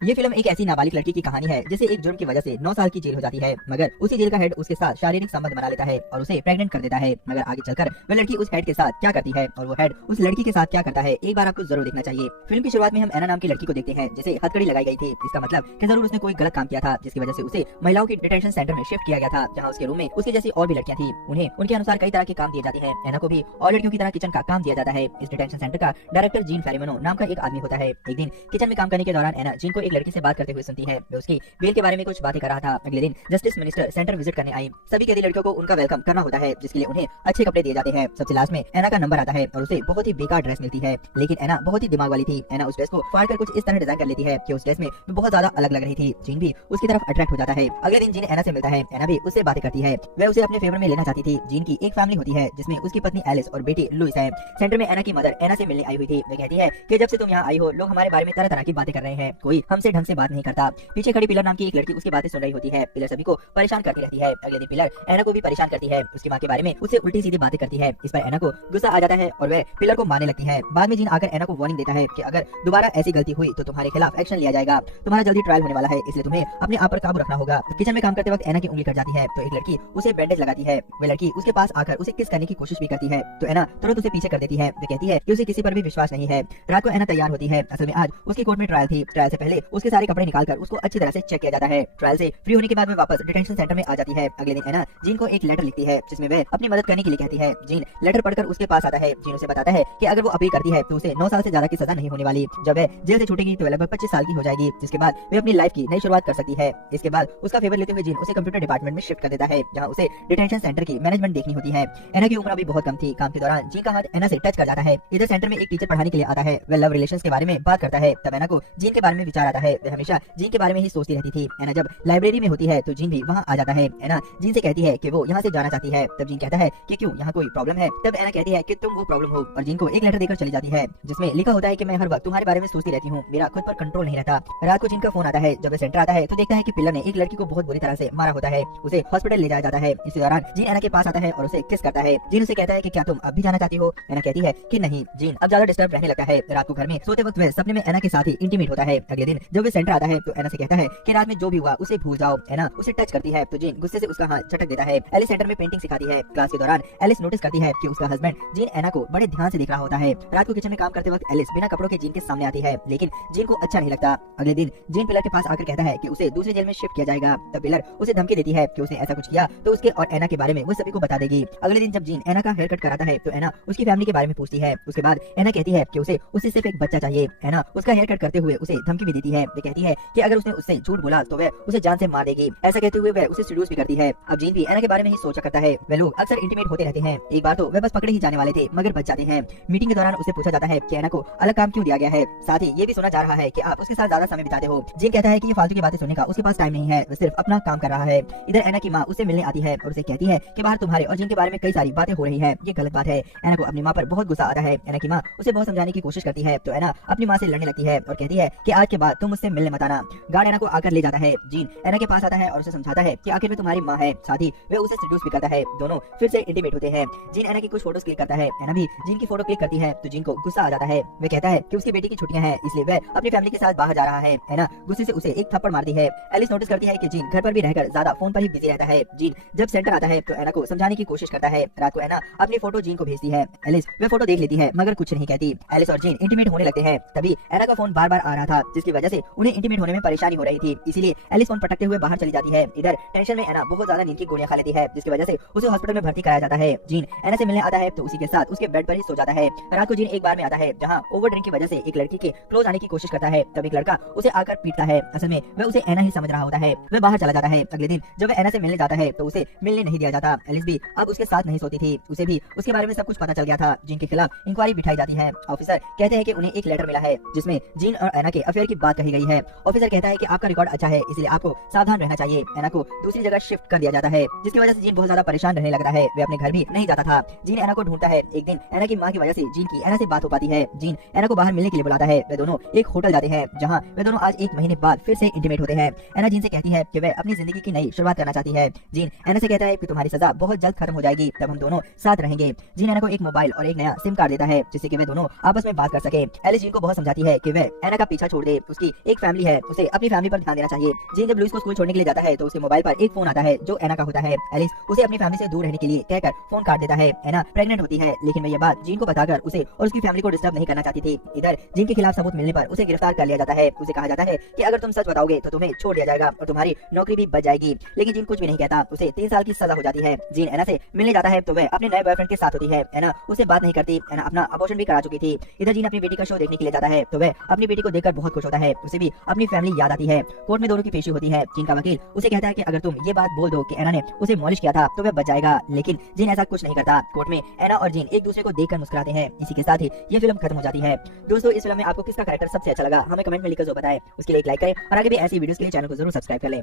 ये फिल्म एक ऐसी नाबालिग लड़की की कहानी है जिसे एक जुर्म की वजह से 9 साल की जेल हो जाती है, मगर उसी जेल का हेड उसके साथ शारीरिक संबंध बना लेता है और उसे प्रेग्नेंट कर देता है। मगर आगे चलकर वह लड़की उस हेड के साथ क्या करती है और वो हेड उस लड़की के साथ क्या करता है, एक बार आपको जरूर देखना चाहिए। फिल्म की शुरुआत में हम एना नाम की लड़की को देखते हैं जिसे हथकड़ी लगाई गई थी। इसका मतलब कि जरूर उसने कोई गलत काम किया था जिसकी वजह से उसे महिलाओं की डिटेंशन सेंटर में शिफ्ट किया गया था, जहाँ उसके रूम में उसके जैसी और भी लड़कियां थी। उन्हें उनके अनुसार कई तरह के काम दिए जाते हैं। एना को भी और लड़कियों की तरह किचन का काम दिया जाता है। इस डिटेंशन सेंटर का डायरेक्टर जीन फेरिमनो नाम का एक आदमी होता है। एक दिन किचन में काम करने के दौरान एना जीन को एक लड़की से बात करते हुए सुनती है। वे उसकी बेल के बारे में कुछ बातें कर रहा था। अगले दिन जस्टिस मिनिस्टर सेंटर विजिट करने आई। सभी कैदी लड़कियों को उनका वेलकम करना होता है, जिसके लिए उन्हें अच्छे कपड़े दिए जाते हैं। सबसे लास्ट में एना का नंबर आता है और उसे बहुत ही बेकार ड्रेस मिलती है, लेकिन एना बहुत ही दिमाग वाली थी। एना उस ड्रेस को फाड़ कर कुछ इस तरह डिजाइन कर लेती है कि उस ड्रेस में बहुत ज्यादा अलग लग रही थी। जीन भी उसकी तरफ अट्रैक्ट हो जाता है। अगले दिन जीन एना से मिलता है। एना भी उससे बातें करती है। वह उसे अपने फेवर में लेना चाहती थी। जीन की एक फैमिली होती है जिसमें उसकी पत्नी एलिस और बेटी लुइस है। सेंटर में एना की मदर एना से मिलने आई हुई थी। वह कहती है कि जब से तुम यहाँ आई हो लोग हमारे बारे में तरह तरह की बातें कर रहे हैं, कोई हमसे ढंग से बात नहीं करता। पीछे खड़ी पिलर नाम की एक लड़की उसकी बातें सुन रही होती है। पिलर सभी को परेशान करती रहती है। अगले दिन पिलर एना को भी परेशान करती है। उसकी माँ के बारे में उससे उल्टी सीधी बातें करती है। इस पर एना को गुस्सा आ जाता है और वह पिलर को मारने लगती है। बाद में जीन आकर एना को वार्निंग देता है कि अगर दोबारा ऐसी गलती हुई तो तुम्हारे खिलाफ एक्शन लिया जाएगा। तुम्हारा जल्दी ट्रायल होने वाला है, इसलिए तुम्हें अपने आप पर काबू रखना होगा। किचन में काम करते वक्त एना की उंगली कट जाती है तो एक लड़की उसे बैंडेज लगाती है। वह लड़की उसके पास आकर उसे किस करने की कोशिश भी करती है तो एना तुरंत उसे पीछे कर देती है। वह कहती है कि उसे किसी पर भी विश्वास नहीं है। रात को एना तैयार होती है। असल में आज उसकी कोर्ट में ट्रायल थी। ट्रायल से पहले उसके सारे कपड़े निकालकर उसको अच्छी तरह से चेक किया जाता है। ट्रायल से फ्री होने के बाद वह वापस डिटेंशन सेंटर में आ जाती है। अगले दिन एना जीन को एक लेटर लिखती है जिसमें वह अपनी मदद करने के लिए कहती है। जीन लेटर पढ़कर उसके पास आता है। जीन उसे बताता है कि अगर वो अपील करती है तो उसे 9 साल से ज्यादा की सजा नहीं होने वाली। जब वह जेल से छूटेगी तो लगभग 25 साल की हो जाएगी, जिसके बाद वे अपनी लाइफ की नई शुरुआत कर सकती है। इसके बाद उसका फेवर लेते हुए जीन उसे कंप्यूटर डिपार्टमेंट में शिफ्ट कर देता है, जहाँ उसे डिटेंशन सेंटर की मैनेजमेंट देखनी होती है। एना की उम्र अभी बहुत कम थी। काम के दौरान जीन का हाथ एना से टच कर जाता है। इधर सेंटर में एक टीचर पढ़ाने के लिए आता है। वह लव रिलेशंस के बारे में बात करता है। तब एना को जीन के बारे में विचार आता है। वह हमेशा जीन के बारे में ही सोचती रहती थी। एना जब लाइब्रेरी में होती है तो जीन भी वहाँ आ जाता है। एना जीन से कहती है कि वो यहाँ से जाना चाहती है। तब जीन कहता है कि क्यों, यहाँ कोई प्रॉब्लम है? तब एना कहती है कि तुम वो प्रॉब्लम हो और जीन को एक लेटर देकर चली जाती है जिसमें लिखा होता है कि मैं हर वक्त तुम्हारे बारे में सोचती रहती हूँ, मेरा खुद पर कंट्रोल नहीं रहता। रात को जीन का फोन आता है। जब वह सेंटर आता है तो देखता है कि पिलर ने एक लड़की को बहुत बुरी तरह से मारा होता है। उसे हॉस्पिटल ले जाया जाता है। इसी दौरान जीन एना के पास आता है और उसे किस करता है। जीन उसे कहता है कि क्या तुम अब भी जाना चाहती हो? एना कहती है कि नहीं। जीन अब ज्यादा डिस्टर्ब रहने लगता है। रात को घर में सोते वक्त वह सपने में एना के साथ ही इंटीमेट होता है। अगले दिन जब वह सेंटर आता है तो एना से कहता है कि रात में जो भी हुआ उसे भूल जाओ। एना उसे टच करती है तो जीन गुस्से से उसका हाथ झटक देता है। एलिस सेंटर में पेंटिंग सिखाती है। क्लास के दौरान एलिस नोटिस करती है कि उसका हस्बैंड जीन एना को बड़े ध्यान से देख रहा होता है। रात को किचन में काम करते वक्त एलिस बिना कपड़ों के जीन के सामने आती है, लेकिन जीन को अच्छा नहीं लगता। अगले दिन जीन पिलर के पास आकर कहता है कि उसे दूसरी जेल में शिफ्ट किया जाएगा। तब पिलर उसे धमकी देती है कि उसने ऐसा कुछ किया तो उसके और एना के बारे में वो सभी को बता देगी। अगले दिन जब जीन एना का हेयर कट कराता है तो एना उसकी फैमिली के बारे में पूछती है। उसके बाद एना कहती है कि उसे सिर्फ एक बच्चा चाहिए। एना उसका हेयर कट करते हुए उसे धमकी भी देती है। वे कहती है कि अगर उसने उससे झूठ बोला तो वह उसे जान से मार देगी। ऐसा कहते हुए वह उसे सीड्यूस भी करती है। अब जीन भी एना के बारे में ही सोचा करता है। वे लोग अक्सर इंटीमेट होते रहते हैं। एक बार तो वे बस पकड़े ही जाने वाले थे मगर बच जाते हैं। मीटिंग के दौरान उसे पूछा जाता है कि एना को अलग काम क्यों दिया गया है। साथ ही ये भी सुना जा रहा है कि आप उसके साथ ज्यादा समय बिताते हो। जीन कहता है कि ये फालतू की बातें सुनने का उसके पास टाइम नहीं है, वो सिर्फ अपना काम कर रहा है। इधर एना की माँ उससे मिलने आती है और उसे कहती है कि बाहर तुम्हारे और जीन के बारे में कई सारी बातें हो रही है, ये गलत बात है। एना को अपनी माँ पर बहुत गुस्सा आता है। एना की माँ उसे बहुत समझाने की कोशिश करती है तो एना अपनी माँ से लड़ने लगती है और कहती है कि आज के बाद तुम मुझसे मिलने मत आना। गार्ड एना को आकर ले जाता है। जीन एना के पास आता है और उसे समझाता है कि आखिर में तुम्हारी माँ है। साथ ही वे उसे सीड्यूस भी करता है। दोनों फिर से इंटीमेट होते हैं। जीन एना की कुछ फोटोज क्लिक करता है। एना भी जीन की फोटो क्लिक करती है तो जीन को गुस्सा आ जाता है। वह कहता है कि उसकी बेटी की छुट्टियां हैं, इसलिए वह अपनी फैमिली के साथ बाहर जा रहा है। एना गुस्से से उसे एक थप्पड़ मारती है। एलिस नोटिस करती है कि जीन घर पर भी रहकर ज्यादा फोन पर ही बिजी रहता है। जीन जब सेंटर आता है तो एना को समझाने की कोशिश करता है। रात को एना अपनी फोटो जीन को भेजती है। एलिस वह फोटो देख लेती है मगर कुछ नहीं कहती। एलिस और जीन इंटीमेट होने लगते हैं। तभी एना का फोन बार बार आ रहा था जिसकी वजह से उन्हें इंटीमेट होने में परेशानी हो रही थी, इसीलिए एलिस फोन पटकते हुए बाहर चली जाती है। इधर टेंशन में एना बहुत ज्यादा नींद की गोलियां खा लेती है जिसकी वजह से उसे हॉस्पिटल में भर्ती कराया जाता है। जीन एना से मिलने आता है तो उसी के साथ उसके बेड पर ही सो जाता है। रात को जीन एक बार में आता है जहाँ ओवर ड्रिंक की वजह से एक लड़की के क्लोज आने की कोशिश करता है। तब एक लड़का उसे आकर पीटता है। असल में वह उसे एना ही समझ रहा होता है। वह बाहर चला जाता है। अगले दिन जब वह एना से मिलने जाता है तो उसे मिलने नहीं दिया जाता। एलिस भी अब उसके साथ नहीं सोती थी। उसे भी उसके बारे में सब कुछ पता चल गया था। जीन के खिलाफ इंक्वायरी बिठाई जाती है। ऑफिसर कहते हैं कि उन्हें एक लेटर मिला है जिसमें जीन और एना के अफेयर की बात कही गई है। ऑफिसर कहता है कि आपका रिकॉर्ड अच्छा है, इसलिए आपको सावधान रहना चाहिए। एना को दूसरी जगह शिफ्ट कर दिया जाता है जिसकी वजह से जीन बहुत ज्यादा परेशान रहने लगता है। वे अपने घर भी नहीं जाता था। जीन एना को ढूंढता है। एक दिन एना की माँ की वजह से जीन की एना से बात हो पाती है। जीन एना को बाहर मिलने के लिए बुलाता है। वे दोनों एक होटल जाते हैं जहाँ वे दोनों आज 1 महीने बाद फिर से इंटीमेट होते हैं। एना जीन से कहती है कि वह अपनी जिंदगी की नई शुरुआत करना चाहती है। जीन एना से कहता है कि तुम्हारी सजा बहुत जल्द खत्म हो जाएगी, तब हम दोनों साथ रहेंगे। जीन एना को एक मोबाइल और एक नया सिम कार्ड देता है जिससे कि वे दोनों आपस में बात कर सके। एलिस जीन को बहुत समझाती है कि वह एना का पीछा छोड़ दे, उसकी कि एक फैमिली है, उसे अपनी फैमिली पर ध्यान देना चाहिए। जीन जब लुइस को स्कूल छोड़ने के लिए जाता है तो उसके मोबाइल पर एक फोन आता है जो एना का होता है। एलिस उसे अपनी फैमिली से दूर रहने के लिए कहकर फोन काट देता है। एना प्रेग्नेंट होती है, लेकिन वह यह बात जीन को बताकर उसे और उसकी फैमिली को डिस्टर्ब नहीं करना चाहती थी। इधर जीन के खिलाफ सबूत मिलने पर उसे गिरफ्तार कर लिया जाता है। उसे कहा जाता है कि अगर तुम सच बताओगे तो तुम्हें छोड़ दिया जाएगा और तुम्हारी नौकरी भी बच जाएगी, लेकिन जीन कुछ भी नहीं कहता। उसे 3 साल की सजा हो जाती है। जीन एना से मिलने जाता है तो वह अपने नए बॉयफ्रेंड के साथ होती है। एना उससे बात नहीं करती। एना अपना अबॉर्शन भी करा चुकी थी। इधर जीन अपनी बेटी का शो देखने के लिए जाता है तो वह अपनी बेटी को देखकर बहुत खुश होता है। उसे भी अपनी फैमिली याद आती है। कोर्ट में दोनों की पेशी होती है। जीन का वकील उसे कहता है कि अगर तुम ये बात बोल दो कि एना ने उसे मॉलिश किया था तो वह बच जाएगा, लेकिन जीन ऐसा कुछ नहीं करता। कोर्ट में एना और जीन एक दूसरे को देखकर मुस्कुराते हैं। इसी के साथ ही ये फिल्म खत्म हो जाती है। दोस्तों, इस फिल्म में आपको किसका कैरेक्टर सबसे अच्छा लगा हमें कमेंट में लिखकर जो बताएं। उसके लिए एक लाइक करें और आगे भी ऐसी वीडियोस के लिए चैनल को जरूर सब्सक्राइब कर लें।